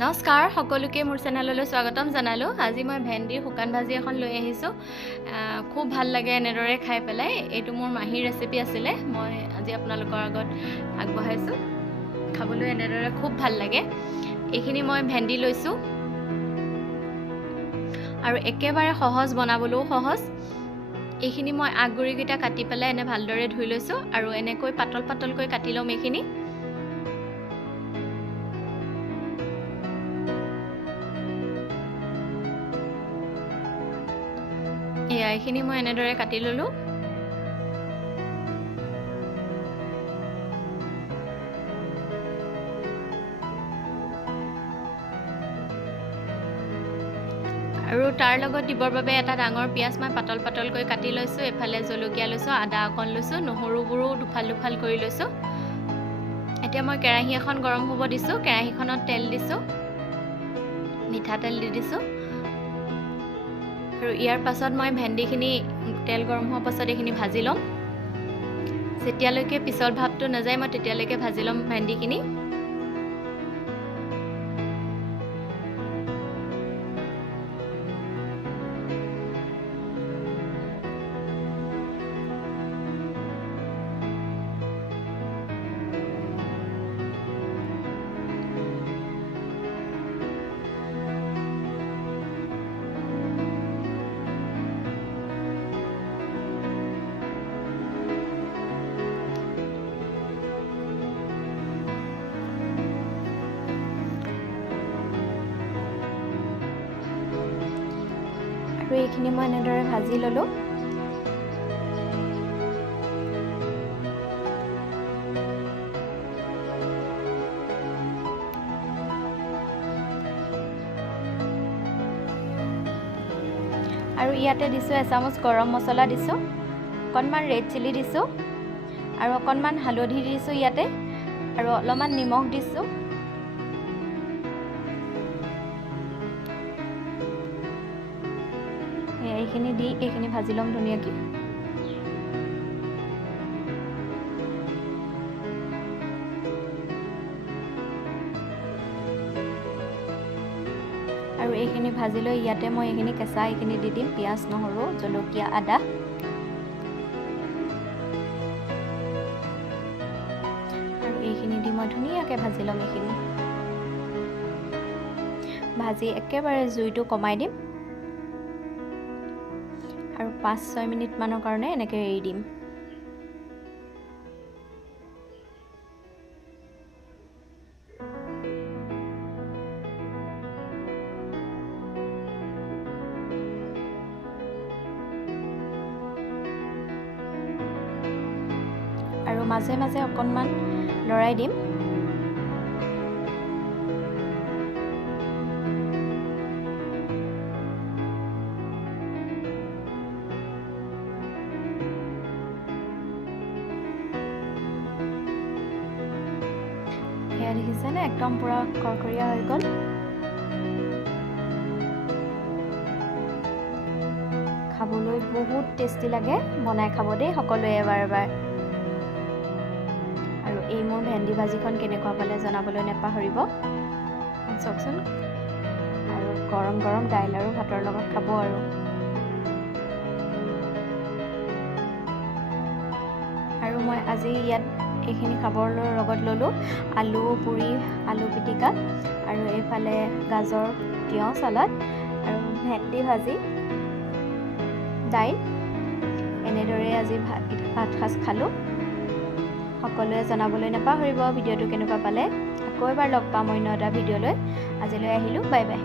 নমস্কাৰ সকলোকে মোৰ চেনেললৈ স্বাগতম জনালোঁ। আজি মই ভেন্দিৰ শুকান ভাজি এখন লৈ আহিছোঁ। খুব ভাল লাগে এনেদৰে খাই পেলাই। এইটো মোৰ মাহীৰ ৰেচিপি আছিলে, মই আজি আপোনালোকৰ আগত আগবঢ়াইছোঁ। খাবলৈ এনেদৰে খুব ভাল লাগে। এইখিনি মই ভেন্দি লৈছোঁ আৰু একেবাৰে সহজ, বনাবলৈও সহজ। এইখিনি মই আগগুৰিকেইটা কাটি পেলাই এনে ভালদৰে ধুই লৈছোঁ আৰু এনেকৈ পাতল পাতলকৈ কাটি ল'ম। এইখিনি এইখিনি মই এনেদৰে কাটি ল'লোঁ। আৰু তাৰ লগত দিবৰ বাবে এটা ডাঙৰ পিঁয়াজ মই পাতল পাতলকৈ কাটি লৈছোঁ। এফালে জলকীয়া লৈছোঁ, আদা অকণ লৈছোঁ, নহৰুবোৰো দুফাল দুফাল কৰি লৈছোঁ। এতিয়া মই কেৰাহী এখন গৰম হ'ব দিছোঁ। কেৰাহীখনত তেল দিছোঁ, মিঠাতেল দি দিছোঁ আৰু ইয়াৰ পাছত মই ভেন্দিখিনি তেল গৰম হোৱাৰ পাছত এইখিনি ভাজি ল'ম। যেতিয়ালৈকে পিছল ভাৱটো নাযায় মই তেতিয়ালৈকে ভাজি ল'ম ভেন্দিখিনি। আৰু এইখিনি মই এনেদৰে ভাজি ল'লোঁ। আৰু ইয়াতে দিছোঁ এচামুচ গৰম মছলা দিছোঁ, অকণমান ৰেড চিলি দিছোঁ আৰু অকণমান হালধি দিছোঁ ইয়াতে, আৰু অলপমান নিমখ দিছোঁ। এইখিনি দি এইখিনি ভাজি ল'ম ধুনীয়াকৈ। আৰু এইখিনি ভাজি লৈ ইয়াতে মই এইখিনি কেঁচা এইখিনি দি দিম, পিঁয়াজ, নহৰু, জলকীয়া, আদা। আৰু এইখিনি দি মই ধুনীয়াকৈ ভাজি ল'ম। এইখিনি ভাজি একেবাৰে জুইটো কমাই দিম আৰু 5-6 মিনিটমানৰ কাৰণে এনেকৈ এৰি দিম। আৰু মাজে মাজে অকণমান লৰাই দিম। দেখিছেনে, একদম পুৰা কৰকৰীয়া হৈ গ'ল। খাবলৈ বহুত টেষ্টি লাগে, বনাই খাব দেই সকলোৱে এবাৰ এবাৰ। আৰু এই মোৰ ভেন্দি ভাজিখন কেনেকুৱা পালে জনাবলৈ নাপাহৰিব। চাওকচোন, আৰু গৰম গৰম দাইল আৰু ভাতৰ লগত খাব। আৰু মই আজি ইয়াত এইখিনি খাবৰ লগত ল'লোঁ আলু পুৰি, আলু পিটিকা, আৰু এইফালে গাজৰ, তিয়ঁহ চালাড আৰু ভেন্দি ভাজি, দাইল। এনেদৰে আজি ভাত সাজ খালোঁ। সকলোৱে জনাবলৈ নাপাহৰিব ভিডিঅ'টো কেনেকুৱা পালে। আকৌ এবাৰ লগ পাম অন্য এটা ভিডিঅ'লৈ। আজিলৈ আহিলোঁ, বাই বাই।